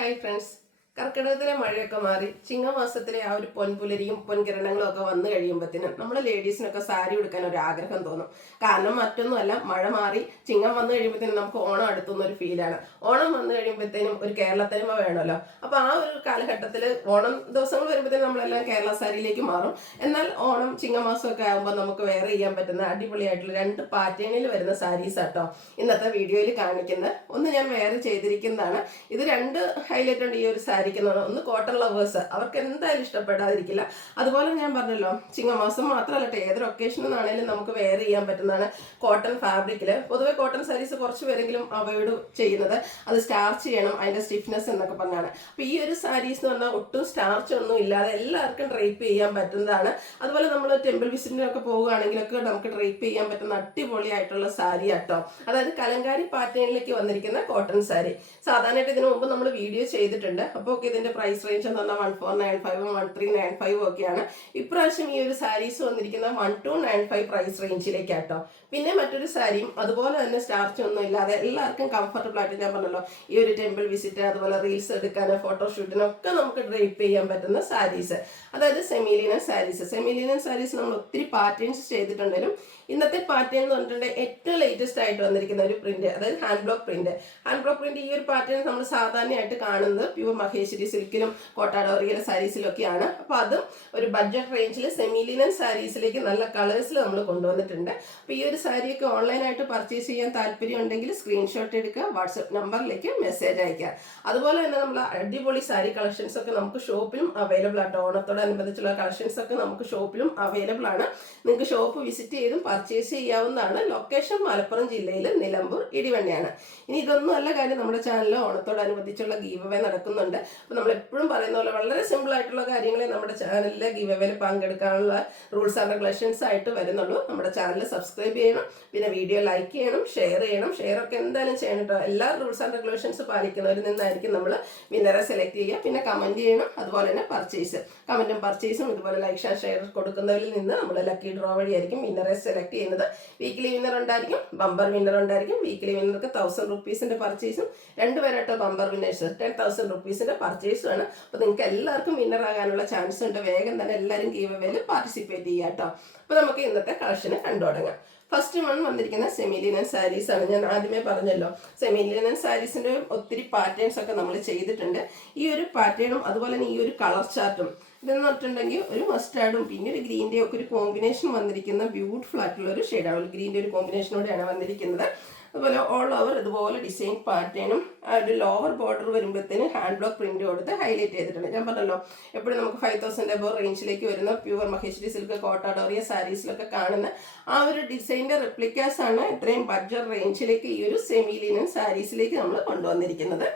Hi friends, കർക്കിടകത്തിലെ മഴയൊക്കെ മാറി ചിങ്ങമാസത്തിലെ ആ ഒരു പൊൻപുലരിയും പൊൻകിരണങ്ങളും ഒക്കെ വന്നു കഴിയുമ്പോഴത്തേനും നമ്മുടെ ലേഡീസിനൊക്കെ സാരി ഉടുക്കാൻ ഒരു ആഗ്രഹം തോന്നും. കാരണം മറ്റൊന്നുമല്ല, മഴ മാറി ചിങ്ങം വന്നു കഴിയുമ്പോഴത്തേനും നമുക്ക് ഓണം അടുത്തുന്ന ഒരു ഫീലാണ്. ഓണം വന്നു കഴിയുമ്പോഴത്തേനും ഒരു കേരളത്തനിമ വേണമല്ലോ. അപ്പൊ ആ ഒരു കാലഘട്ടത്തിൽ ഓണം ദിവസങ്ങൾ വരുമ്പോഴത്തേനും നമ്മളെല്ലാം കേരള സാരിയിലേക്ക് മാറും. എന്നാൽ ഓണം ചിങ്ങമാസമൊക്കെ ആകുമ്പോൾ നമുക്ക് വെയർ ചെയ്യാൻ പറ്റുന്ന അടിപൊളിയായിട്ടുള്ള 2 പാറ്റേണിൽ വരുന്ന സാരീസ് ആട്ടോ ഇന്നത്തെ വീഡിയോയിൽ കാണിക്കുന്നത്. ഒന്ന് ഞാൻ വെയർ ചെയ്തിരിക്കുന്നതാണ്. ഇത് 2 ഹൈലൈറ്റ് ഉണ്ട് ഈ ഒരു സാരിക്കുന്നത്. ഒന്ന് കോട്ടൺ ലവേഴ്സ്, അവർക്ക് എന്തായാലും ഇഷ്ടപ്പെടാതിരിക്കില്ല. അതുപോലെ ഞാൻ പറഞ്ഞല്ലോ, ചിങ്ങമാസം മാത്രമല്ല ഏതൊരു ഒക്കേഷനാണേലും നമുക്ക് വെയർ ചെയ്യാൻ പറ്റുന്നതാണ്. കോട്ടൺ ഫാബ്രിക്കിൽ പൊതുവെ കോട്ടൺ സാരീസ് കുറച്ച് പേരെങ്കിലും അവോയ്ഡ് ചെയ്യുന്നത് അത് സ്റ്റാർച്ച് ചെയ്യണം, അതിന്റെ സ്റ്റിഫ്നെസ് എന്നൊക്കെ പറഞ്ഞാണ്. അപ്പൊ ഈ ഒരു സാരീസ് എന്ന് പറഞ്ഞാൽ ഒട്ടും സ്റ്റാർച്ച് ഒന്നും ഇല്ലാതെ എല്ലാവർക്കും ഡ്രൈപ്പ് ചെയ്യാൻ പറ്റുന്നതാണ്. അതുപോലെ നമ്മൾ ടെമ്പിൾ വിസിറ്റിനൊക്കെ പോവുകയാണെങ്കിലൊക്കെ നമുക്ക് ഡ്രൈപ്പ് ചെയ്യാൻ പറ്റുന്ന അടിപൊളിയായിട്ടുള്ള സാരി ആട്ടോ. അതായത് കലങ്കാരി പാറ്റേണിലേക്ക് വന്നിരിക്കുന്ന കോട്ടൺ സാരി. സാധാരണയായിട്ട് ഇതിനു മുമ്പ് നമ്മൾ വീഡിയോ ചെയ്തിട്ടുണ്ട്. അപ്പോൾ ഇതിന്റെ പ്രൈസ് റേഞ്ച് എന്ന് പറഞ്ഞാൽ 1495 1395 ഒക്കെയാണ്. ഇപ്രാവശ്യം ഈ ഒരു സാരീസ് വന്നിരിക്കുന്ന 1295 പ്രൈസ് റേഞ്ചിലേക്കാട്ടോ. പിന്നെ മറ്റൊരു സാരിയും അതുപോലെ തന്നെ സ്റ്റാർച്ച് ഒന്നും ഇല്ലാതെ എല്ലാവർക്കും കംഫർട്ടബിൾ ആയിട്ട്, ഞാൻ പറഞ്ഞല്ലോ, ഈ ഒരു ടെമ്പിൾ വിസിറ്റ് അതുപോലെ റീൽസ് എടുക്കാനോ ഫോട്ടോഷൂട്ടിനൊക്കെ നമുക്ക് ഡ്രൈപ്പ് ചെയ്യാൻ പറ്റുന്ന സാരീസ്, അതായത് സെമിലിനൻ സാരീസ്. സെമിലിനൻ സാരീസ് നമ്മൾ ഒത്തിരി പാറ്റേൺസ് ചെയ്തിട്ടുണ്ടെങ്കിലും ഇന്നത്തെ പാറ്റേൺ എന്ന് പറഞ്ഞിട്ടുണ്ടെങ്കിൽ ഏറ്റവും ലേറ്റസ്റ്റ് ആയിട്ട് വന്നിരിക്കുന്ന ഒരു പ്രിന്റ്, അതായത് hand block print. Hand block print ഈ ഒരു പാറ്റേൺ നമ്മൾ സാധാരണയായിട്ട് കാണുന്നത് പ്യൂർ മഹേശ്വരി സിൽക്കിലും കോട്ടാഡോറിയയിലെ സാരീസിലൊക്കെയാണ്. അപ്പൊ അതും ഒരു ബഡ്ജറ്റ് റേഞ്ചിൽ സെമിലിനൻ സാരീസിലേക്ക് നല്ല കളേഴ്സിൽ നമ്മൾ കൊണ്ടുവന്നിട്ടുണ്ട്. അപ്പൊ ഈ ഒരു സാരിയൊക്കെ ഓൺലൈനായിട്ട് പർച്ചേസ് ചെയ്യാൻ താല്പര്യം ഉണ്ടെങ്കിൽ സ്ക്രീൻഷോട്ട് എടുക്കുക, വാട്സ്ആപ്പ് നമ്പറിലേക്ക് മെസ്സേജ് അയക്കുക. അതുപോലെ തന്നെ നമ്മൾ അടിപൊളി സാരി കളക്ഷൻസ് ഒക്കെ നമുക്ക് ഷോപ്പിലും അവൈലബിൾ ആട്ടോ. ഓണത്തോടനുബന്ധിച്ചുള്ള കളക്ഷൻസ് ഒക്കെ നമുക്ക് ഷോപ്പിലും അവൈലബിൾ ആണ്. നിങ്ങൾക്ക് ഷോപ്പ് വിസിറ്റ് ചെയ്തും പർച്ചേസ് ചെയ്യാവുന്നതാണ്. ലൊക്കേഷൻ മലപ്പുറം ജില്ലയിൽ നിലമ്പൂർ ഇടിവണ്ണയാണ്. ഇനി ഇതൊന്നും അല്ല കാര്യം, നമ്മുടെ ചാനലിൽ ഓണത്തോടനുബന്ധിച്ചുള്ള ഗീവ് അവേ നടക്കുന്നുണ്ട്. അപ്പോൾ നമ്മൾ എപ്പോഴും പറയുന്ന പോലെ വളരെ സിമ്പിൾ ആയിട്ടുള്ള കാര്യങ്ങളെ നമ്മുടെ ചാനലിലെ ഗീവ് അവേയിൽ പങ്കെടുക്കാനുള്ള റൂൾസ് ആൻഡ് റെഗുലേഷൻസ് ആയിട്ട് വരുന്നുള്ളൂ. നമ്മുടെ ചാനൽ സബ്സ്ക്രൈബ് ചെയ്യണം, പിന്നെ വീഡിയോ ലൈക്ക് ചെയ്യണം, ഷെയർ ചെയ്യണം. ഷെയർ ഒക്കെ എന്തായാലും ചെയ്യണം കേട്ടോ. എല്ലാ റൂൾസ് ആൻഡ് റെഗുലേഷൻസ് പാലിക്കുന്നവരിൽ നിന്നായിരിക്കും നമ്മൾ വിന്നറെ സെലക്ട് ചെയ്യുക. പിന്നെ കമന്റ് ചെയ്യണം, അതുപോലെ തന്നെ പർച്ചേസ്, കമന്റും പർച്ചേസും ഇതുപോലെ ലൈക്ക് ആൻഡ് ഷെയർ കൊടുക്കുന്നവരിൽ നിന്ന് നമ്മൾ ലക്കി ഡ്രോ വഴിയായിരിക്കും വിന്നറെ സെലക്ട് ചെയ്യുന്നത്. വീക്കിലി വിന്നർ ഉണ്ടായിരിക്കും, ബമ്പർ വിന്നർ ഉണ്ടായിരിക്കും. വീക്കിലി വിന്നർക്ക് 1000 റുപ്പീസിന്റെ പർച്ചേസും, 2 പേരായിട്ട് ബമ്പർ വിന്നേഴ്സ് 10,000 റുപ്പീസിന്റെ പർച്ചേസുമാണ്. അപ്പൊ നിങ്ങൾക്ക് എല്ലാവർക്കും വിന്നർ ആകാനുള്ള ചാൻസ് ഉണ്ട്. വേഗം തന്നെ എല്ലാവരും ഗീവ് അവേയിൽ പാർട്ടിസിപ്പേറ്റ് ചെയ്യുക കേട്ടോ. അപ്പൊ നമുക്ക് ഇന്നത്തെ കളക്ഷന് കണ്ടു തുടങ്ങാം. ഫസ്റ്റ് വൺ വന്നിരിക്കുന്ന സെമിലിനൻ സാരീസ് ആണ്. ഞാൻ ആദ്യമേ പറഞ്ഞല്ലോ, സെമിലിനൻ സാരീസിന്റെ ഒത്തിരി പാറ്റേൺസ് ഒക്കെ നമ്മൾ ചെയ്തിട്ടുണ്ട്. ഈ ഒരു പാറ്റേണും അതുപോലെ തന്നെ ഈ ഒരു കളർ ചാർട്ടും ഇതെന്ന് പറഞ്ഞിട്ടുണ്ടെങ്കിൽ ഒരു മസ്റ്റാർഡും പിന്നെ ഒരു ഗ്രീൻ്റെ ഒക്കെ ഒരു കോമ്പിനേഷൻ വന്നിരിക്കുന്ന ബ്യൂട്ടിഫുൾ ആയിട്ടുള്ള ഒരു ഷെയ്ഡാണ്. ഒരു ഗ്രീൻ്റെ ഒരു കോമ്പിനേഷനോടെയാണ് വന്നിരിക്കുന്നത്. അതുപോലെ ഓൾ ഓവർ ഇതുപോലെ ഡിസൈൻ പാറ്റേണും ഒരു ലോവർ ബോർഡർ വരുമ്പോഴത്തേന് ഹാൻഡ് ബ്ലോക്ക് പ്രിന്റ് കൊടുത്ത് ഹൈലൈറ്റ് ചെയ്തിട്ടുണ്ട്. ഞാൻ പറഞ്ഞല്ലോ, എപ്പോഴും നമുക്ക് 5000 എബോ റേഞ്ചിലേക്ക് വരുന്ന പ്യൂർ മഹേശ്വരി സിൽക്ക് കോട്ടാഡോറിയ സാരീസിലൊക്കെ കാണുന്ന ആ ഒരു ഡിസൈനിന്റെ റെപ്ലിക്കാസ് ആണ് ഇത്രയും ബഡ്ജറ്റ് റേഞ്ചിലേക്ക് ഈ ഒരു സെമിലിനൻ സാരീസിലേക്ക് നമ്മൾ കൊണ്ടുവന്നിരിക്കുന്നത്.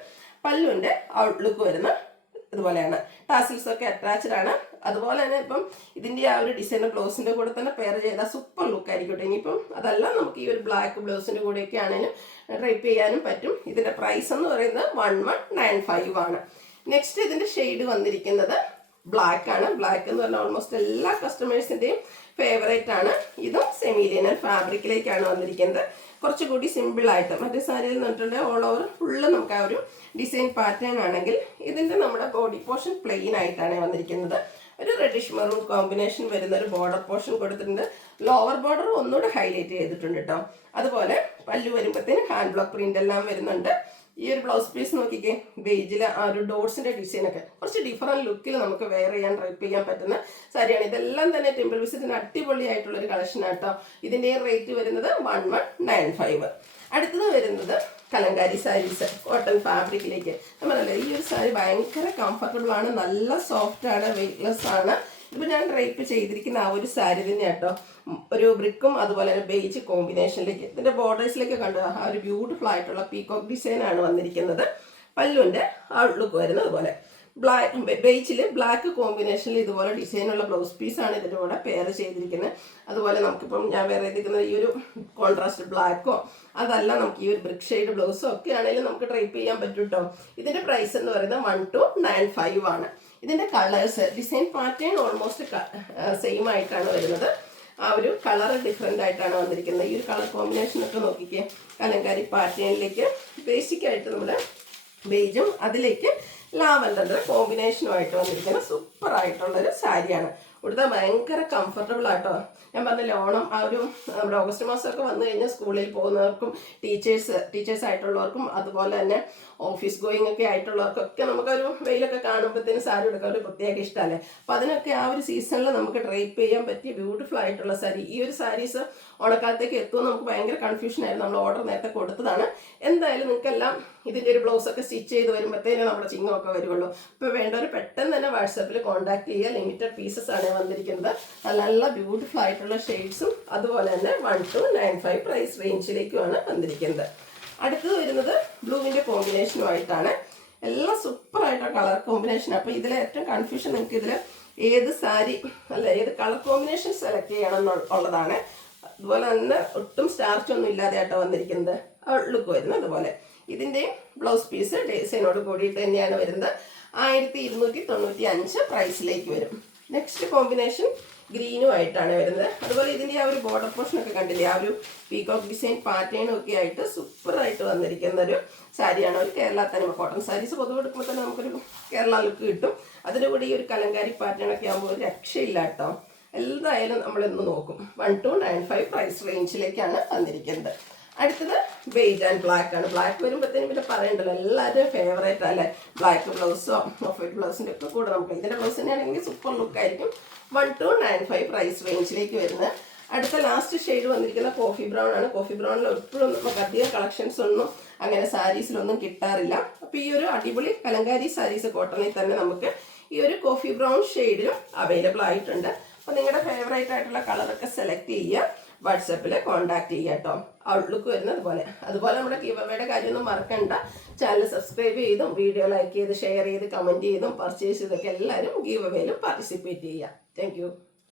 പല്ലുവിന്റെ ഔട്ട്ലുക്ക് വരുന്ന ഇതുപോലെയാണ്. ടാസിൽസ് ഒക്കെ അറ്റാച്ച്ഡ് ആണ്. അതുപോലെ തന്നെ ഇപ്പം ഇതിന്റെ ആ ഒരു ഡിസൈനർ ബ്ലൗസിന്റെ കൂടെ തന്നെ പെയർ ചെയ്താൽ സൂപ്പർ ലുക്ക് ആയിരിക്കട്ടെ. ഇനിയിപ്പം അതല്ല, നമുക്ക് ഈ ഒരു ബ്ലാക്ക് ബ്ലൗസിന്റെ കൂടെയൊക്കെ ആണെങ്കിലും ഡ്രൈപ്പ് ചെയ്യാനും പറ്റും. ഇതിന്റെ പ്രൈസ് എന്ന് പറയുന്നത് 1195 ആണ്. നെക്സ്റ്റ് ഇതിന്റെ ഷെയ്ഡ് വന്നിരിക്കുന്നത് ബ്ലാക്ക് ആണ്. ബ്ലാക്ക് എന്ന് പറഞ്ഞാൽ ഓൾമോസ്റ്റ് എല്ലാ കസ്റ്റമേഴ്സിന്റെയും ഫേവറേറ്റ് ആണ്. ഇതും സെമിലിനൻ ഫാബ്രിക്കിലേക്കാണ് വന്നിരിക്കുന്നത്. കുറച്ചുകൂടി സിമ്പിൾ ആയിട്ട്, മറ്റേ സാരിയിൽ നിന്നിട്ടുണ്ടെങ്കിൽ ഓൾ ഓവർ ഫുള്ള് നമുക്ക് ആ ഒരു ഡിസൈൻ പാറ്റേൺ ആണെങ്കിൽ ഇതിന്റെ നമ്മുടെ ബോഡി പോർഷൻ പ്ലെയിൻ ആയിട്ടാണ് വന്നിരിക്കുന്നത്. ഒരു റെഡിഷ് മെറൂൺ കോമ്പിനേഷൻ വരുന്ന ഒരു ബോർഡർ പോർഷൻ കൊടുത്തിട്ടുണ്ട്. ലോവർ ബോർഡർ ഒന്നുകൂടെ ഹൈലൈറ്റ് ചെയ്തിട്ടുണ്ട് കേട്ടോ. അതുപോലെ പല്ലു വരുമ്പോഴത്തേന് ഹാൻഡ് ബ്ലോക്ക് പ്രിന്റ് എല്ലാം വരുന്നുണ്ട്. ഈ ഒരു ബ്ലൗസ് പീസ് നോക്കിക്കേ, ബേജിലെ ആ ഒരു ഡോട്ട്സിന്റെ ഡിസൈനൊക്കെ കുറച്ച് ഡിഫറെന്റ് ലുക്കിൽ നമുക്ക് വെയർ ചെയ്യാൻ ഡ്രൈപ്പ് ചെയ്യാൻ പറ്റുന്ന സാരിയാണ്. ഇതെല്ലാം തന്നെ ടെമ്പിൾ വിസിറ്റിന് അടിപൊളിയായിട്ടുള്ള ഒരു കളക്ഷൻ ആട്ടോ. ഇതിന്റെ റേറ്റ് വരുന്നത് 1195. അടുത്തത് വരുന്നത് കലങ്കാരി സാരീസ് കോട്ടൺ ഫാബ്രിക്കിലേക്ക്. നമ്മളല്ലേ, ഈ ഒരു സാരി ഭയങ്കര കംഫർട്ടബിൾ ആണ്, നല്ല സോഫ്റ്റ് ആണ്, വെയ്റ്റ്ലെസ് ആണ്. ഇപ്പൊ ഞാൻ ഡ്രൈപ്പ് ചെയ്തിരിക്കുന്ന ആ ഒരു സാരി തന്നെ കേട്ടോ. ഒരു ബ്രിക്കും അതുപോലെ തന്നെ ബേജ് കോമ്പിനേഷനിലേക്ക് ഇതിന്റെ ബോർഡേഴ്സിലേക്ക് കണ്ടു ആ ഒരു ബ്യൂട്ടിഫുൾ ആയിട്ടുള്ള പീകോക്ക് ഡിസൈൻ ആണ് വന്നിരിക്കുന്നത്. പല്ലുവിന്റെ ഔട്ട്ലുക്ക് വരുന്നത് പോലെ ബ്ലാക്ക് ബേജിൽ ബ്ലാക്ക് കോമ്പിനേഷനിൽ ഇതുപോലെ ഡിസൈനുള്ള ബ്ലൗസ് പീസാണ് ഇതിൻ്റെ കൂടെ പെയർ ചെയ്തിരിക്കുന്നത്. അതുപോലെ നമുക്കിപ്പം ഞാൻ വേറെ ചെയ്തിരിക്കുന്ന ഈ ഒരു കോൺട്രാസ്റ്റ് ബ്ലാക്കോ അതല്ല, നമുക്ക് ഈ ഒരു ബ്രിക്ക് ഷെയ്ഡ് ബ്ലൗസോ ഒക്കെ ആണെങ്കിലും നമുക്ക് ഡ്രൈപ്പ് ചെയ്യാൻ പറ്റും കേട്ടോ. ഇതിന്റെ പ്രൈസ് എന്ന് പറയുന്നത് 1295 ആണ്. ഇതിന്റെ colours design pattern almost same ആയിട്ടാണ് വരുന്നത്. ആ ഒരു കളർ ഡിഫറെൻ്റ് ആയിട്ടാണ് വന്നിരിക്കുന്നത്. ഈ ഒരു കളർ കോമ്പിനേഷൻ ഒക്കെ നോക്കിക്കേ, കലങ്കാരി പാറ്റേണിലേക്ക് ബേസിക് ആയിട്ട് നമ്മുടെ ബേജും അതിലേക്ക് ലാവൻഡറിൻ്റെ കോമ്പിനേഷനുമായിട്ട് വന്നിരിക്കുന്ന സൂപ്പർ ആയിട്ടുള്ളൊരു സാരിയാണ്. ഉടുത്താൽ ഭയങ്കര കംഫർട്ടബിൾ ആട്ടോ. ഞാൻ പറഞ്ഞില്ല, ഓണം ആ ഒരു നമ്മുടെ ഓഗസ്റ്റ് മാസമൊക്കെ വന്നു കഴിഞ്ഞാൽ സ്കൂളിൽ പോകുന്നവർക്കും ടീച്ചേഴ്സ് ആയിട്ടുള്ളവർക്കും അതുപോലെ തന്നെ ഓഫീസ് ഗോയിങ് ഒക്കെ ആയിട്ടുള്ളവർക്കൊക്കെ നമുക്കൊരു വെയിലൊക്കെ കാണുമ്പോഴത്തേനും സാരി എടുക്കാൻ ഒരു പ്രത്യേക ഇഷ്ടമല്ലേ. അപ്പം അതിനൊക്കെ ആ ഒരു സീസണിൽ നമുക്ക് ഡ്രൈപ്പ് ചെയ്യാൻ പറ്റിയ ബ്യൂട്ടിഫുൾ ആയിട്ടുള്ള സാരി. ഈ ഒരു സാരീസ് ഓണക്കാലത്തേക്ക് എത്തുമെന്ന് നമുക്ക് ഭയങ്കര കൺഫ്യൂഷൻ ആയിരുന്നു. നമ്മൾ ഓർഡർ നേരത്തെ കൊടുത്തതാണ്. എന്തായാലും നിങ്ങൾക്കെല്ലാം ഇതിൻ്റെ ഒരു ബ്ലൗസൊക്കെ സ്റ്റിച്ച് ചെയ്ത് വരുമ്പോഴത്തേനും നമ്മുടെ ചിങ്ങമൊക്കെ വരുള്ളൂ. ഇപ്പോൾ വേണ്ടവർ പെട്ടെന്ന് തന്നെ വാട്സാപ്പിൽ കോൺടാക്ട് ചെയ്യുക. ലിമിറ്റഡ് പീസസ് ആണ് വന്നിരിക്കുന്നത്. നല്ല നല്ല ബ്യൂട്ടിഫുൾ ആയിട്ടുള്ള ഷെയ്ഡ്സും അതുപോലെ തന്നെ 1295 പ്രൈസ് റേഞ്ചിലേക്കുമാണ് വന്നിരിക്കുന്നത്. അടുത്തത് വരുന്നത് ബ്ലൂവിൻ്റെ കോമ്പിനേഷനുമായിട്ടാണ്. എല്ലാം സൂപ്പറായിട്ടുള്ള കളർ കോമ്പിനേഷൻ. അപ്പോൾ ഇതിലെ ഏറ്റവും കൺഫ്യൂഷൻ നിങ്ങൾക്ക് ഇതിൽ ഏത് സാരി അല്ല ഏത് കളർ കോമ്പിനേഷൻ സെലക്ട് ചെയ്യണം എന്നുള്ളതാണ്. അതുപോലെ തന്നെ ഒട്ടും സ്റ്റാർച്ചൊന്നും ഇല്ലാതെ ആട്ടോ വന്നിരിക്കുന്നത്. ലുക്ക് വരുന്നത് അതുപോലെ. ഇതിൻ്റെ ബ്ലൗസ് പീസ് ഡിസൈനോട് കൂടിയിട്ട് തന്നെയാണ് വരുന്നത്. 1295 പ്രൈസിലേക്ക് വരും. നെക്സ്റ്റ് കോമ്പിനേഷൻ ഗ്രീനും ആയിട്ടാണ് വരുന്നത്. അതുപോലെ ഇതിൻ്റെ ആ ഒരു ബോർഡർ പോർഷനൊക്കെ കണ്ടില്ലേ, ആ ഒരു പീകോക്ക് ഡിസൈൻ പാറ്റേണും ഒക്കെ ആയിട്ട് സൂപ്പറായിട്ട് വന്നിരിക്കുന്ന ഒരു സാരിയാണ്. ഒരു കേരള തനിമ. കോട്ടൺ സാരീസ് പൊതുവെ എടുക്കുമ്പോൾ തന്നെ നമുക്കൊരു കേരള ലുക്ക് കിട്ടും. അതിൻ്റെ കൂടെ ഈ ഒരു കലങ്കാരി പാറ്റേണൊക്കെ ആകുമ്പോൾ ഒരു രക്ഷയില്ല കേട്ടോ. എന്തായാലും നമ്മളെന്ന് നോക്കും. 1295 പ്രൈസ് റേഞ്ചിലേക്കാണ് വന്നിരിക്കുന്നത്. അടുത്തത് ബേജ് ആൻഡ് ബ്ലാക്ക് ആണ്. ബ്ലാക്ക് വരുമ്പോഴത്തേനും പിന്നെ പറയണ്ടല്ലോ, എല്ലാവരും ഫേവറേറ്റ് അല്ലേ. ബ്ലാക്ക് ബ്ലൗസോ ഓഫ് വൈറ്റ് ബ്ലൗസിൻ്റെ ഒക്കെ കൂടെ നമുക്ക് ഇതിൻ്റെ ബ്ലൗസ് തന്നെയാണെങ്കിൽ സൂപ്പർ ലുക്കായിരിക്കും. 1295 പ്രൈസ് റേഞ്ചിലേക്ക് വരുന്നത്. അടുത്ത ലാസ്റ്റ് ഷെയ്ഡ് വന്നിരിക്കുന്ന കോഫി ബ്രൗൺ ആണ്. കോഫി ബ്രൗണിൽ എപ്പോഴും നമുക്ക് അധികം കളക്ഷൻസ് ഒന്നും അങ്ങനെ സാരീസിലൊന്നും കിട്ടാറില്ല. അപ്പോൾ ഈ ഒരു അടിപൊളി കലങ്കാരി സാരീസ് കോട്ടണിൽ തന്നെ നമുക്ക് ഈ ഒരു കോഫി ബ്രൗൺ ഷെയ്ഡിലും അവൈലബിൾ ആയിട്ടുണ്ട്. അപ്പോൾ നിങ്ങളുടെ ഫേവറേറ്റ് ആയിട്ടുള്ള കളറൊക്കെ സെലക്ട് ചെയ്യുക. വാട്സാപ്പിൽ കോൺടാക്ട് ചെയ്യുക കേട്ടോ. ഔട്ട്ലുക്ക് വരുന്നത് അതുപോലെ നമ്മുടെ ഗീവവേയുടെ കാര്യമൊന്നും മറക്കണ്ട. ചാനൽ സബ്സ്ക്രൈബ് ചെയ്തും വീഡിയോ ലൈക്ക് ചെയ്ത് ഷെയർ ചെയ്ത് കമൻറ്റ് ചെയ്തും പർച്ചേസ് ചെയ്തൊക്കെ എല്ലാവരും ഗീവവേയിലും പാർട്ടിസിപ്പേറ്റ് ചെയ്യുക. താങ്ക്